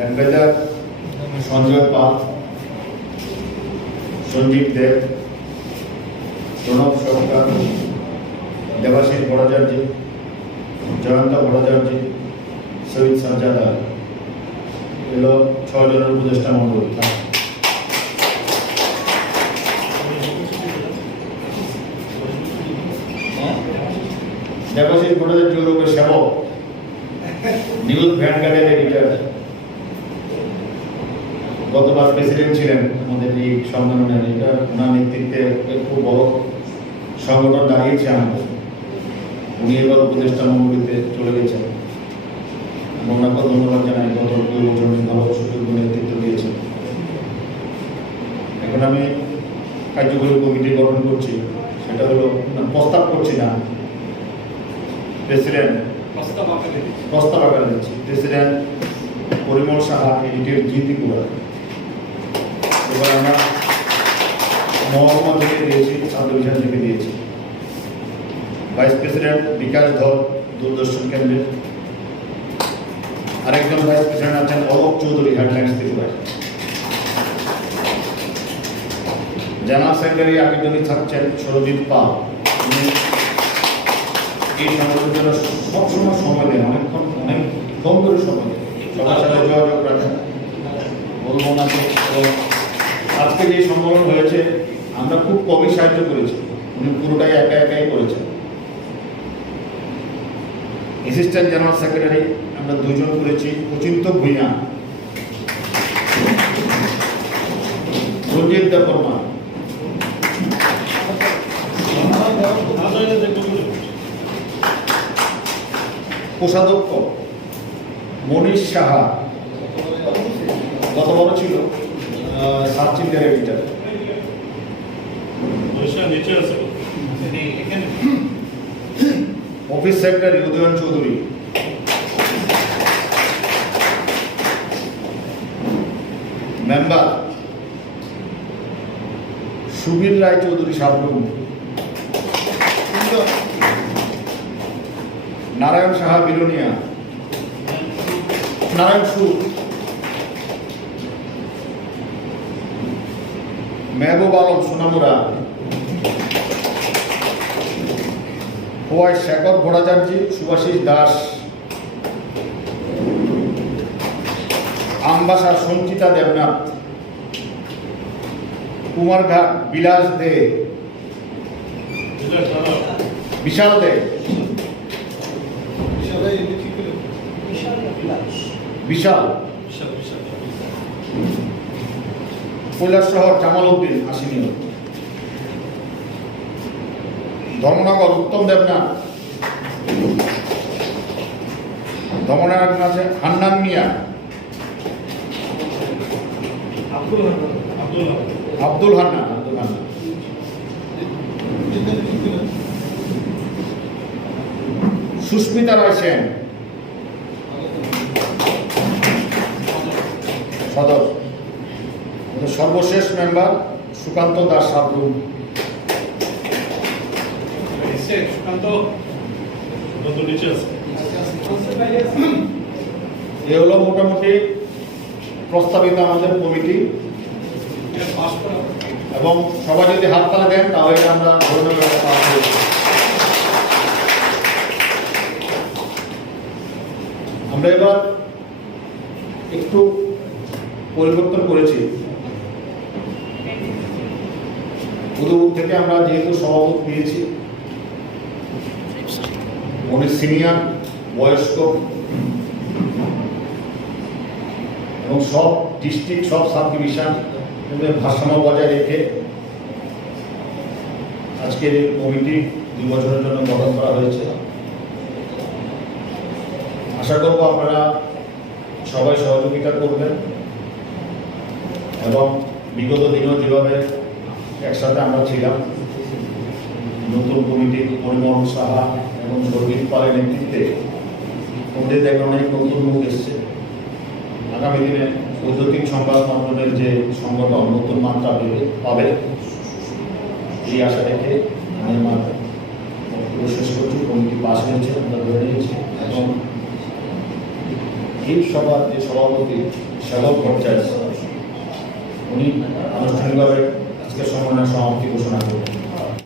Adviser Sanjay পাল, সঞ্জীব দেব, প্রণব সরকার, দেবাশিস ভট্টাচার্য, জয়ন্ত ভট্টাচার্য, শহীদ সাজ্জাদা এগুলো 6 জনের উপদেষ্টা মণ্ডলী। দেবাশিস ভট্টাচার্য লোকের সেবক, নিউজ ভ্যানগার্ডের এডিটর, গতবার প্রেসিডেন্ট ছিলেন আমাদের এই সম্মেলনের। এটা ওনার নেতৃত্বে খুব বড় সংগঠন দাঁড়িয়েছে আমাদের। উনি এবার উপদেষ্টা মণ্ডলীতে চলে গেছেন, ওনাকে ধন্যবাদ জানাই। গত 2 বছর ভালো সুযোগ্য নেতৃত্ব দিয়েছেন। এখন আমি কার্যকরী কমিটি গঠন করছি, সেটা হলো প্রস্তাব করছি না, প্রেসিডেন্ট প্রস্তাব আকারে দিচ্ছি। প্রেসিডেন্ট পরিমল সাহা, এডিটর জিতি কুমার। এবার আমরা মহকুমা থেকে দিয়েছি, সাব ডিভিশন থেকে দিয়েছি। ভাইস প্রেসিডেন্ট বিকাশ ধর, দূরদর্শন কেন্দ্রের। আরেকজন ভাইস প্রেসিডেন্ট আছেন অলোক চৌধুরী, হেডলাইন্স ত্রিপুরায়। জেনারেল সেক্রেটারি আবেদনী থাকছেন সরজিৎ পাল। এই সংগঠনের জন্য সবসময় সময় দেন, অনেক কম করে সময় দেন, সবার সাথে যোগাযোগ রাখেন। বলবো না তো, আজকে যে সম্মেলন হয়েছে আমরা খুব কমই সাহায্য করেছি, উনি পুরোটাই একাই করেছেন। অ্যাসিস্ট্যান্ট জেনারেল সেক্রেটারি আমরা 2 জন করেছি, অচিন্ত ভূঁইয়া, রঞ্জিত দেববর্মা, কোষাধ্যক্ষ মনীষ সাহা, গত বড় ছিল সার্চ ইন্ডিয়ার editor. Office secretary Udayan Chowdhury, member Subir Roy Chowdhury Sabroom, Narayan Saha Belonia, Narayan Sur, Mehboob Alam Sonamura, হোয়াই শেখর ভট্টাচার্য, সুভাষিস দাস, আমবাসা সঞ্চিতা দেবনাথ, কুমারঘাট বিলাস দে, বিশাল দে, বিশাল কৈলাসহর জামাল উদ্দিন আসিনীয়, ধর্মনগর উত্তম দেবনাথ, ধর্মনগর আছে হান্নান মিয়া, আব্দুল হান্নান, সুস্মিতা রায় সেন সদর। সর্বশেষ মেম্বার সুকান্ত দাস সাবরুম। এ হলো মোটামুটি প্রস্তাবিত আমাদের কমিটি, এবং সবাই যদি হাত তালে দেন তাহলে আমরা আমরা এবার একটু পরিবর্তন করেছি। উদয়পুর থেকে আমরা যেহেতু সভাপতি পেয়েছি, উনি সিনিয়র, বয়স্ক, এবং সব ডিস্ট্রিক্ট, সব সাব ডিভিশন ভারসাম্য বজায় রেখে আজকের এই কমিটি 2 বছরের জন্য গঠন করা হয়েছে। আশা করব আপনারা সবাই সহযোগিতা করবেন, এবং বিগত দিনেও যেভাবে একসাথে আমরা ছিলাম, নতুন কমিটি পরিমল সাহা এবং সর্বিত পালের নেতৃত্বে ওদের দেখে অনেক নতুন মুখ এসছে। আগামী দিনে বৈদ্যুতিক সংবাদ মাধ্যমের যে সংগঠন নতুন মাত্রা পাবে, এই আশা রেখে আমি আমার শেষ করছি। কমিটি পাশ হয়েছে, আমরা ধরে নিয়েছি, এবং এই সভার যে সভাপতি সাধক ভট্টাচার্য উনি আনুষ্ঠানিকভাবে আজকের সম্মেলনের সমাপ্তি ঘোষণা করবেন।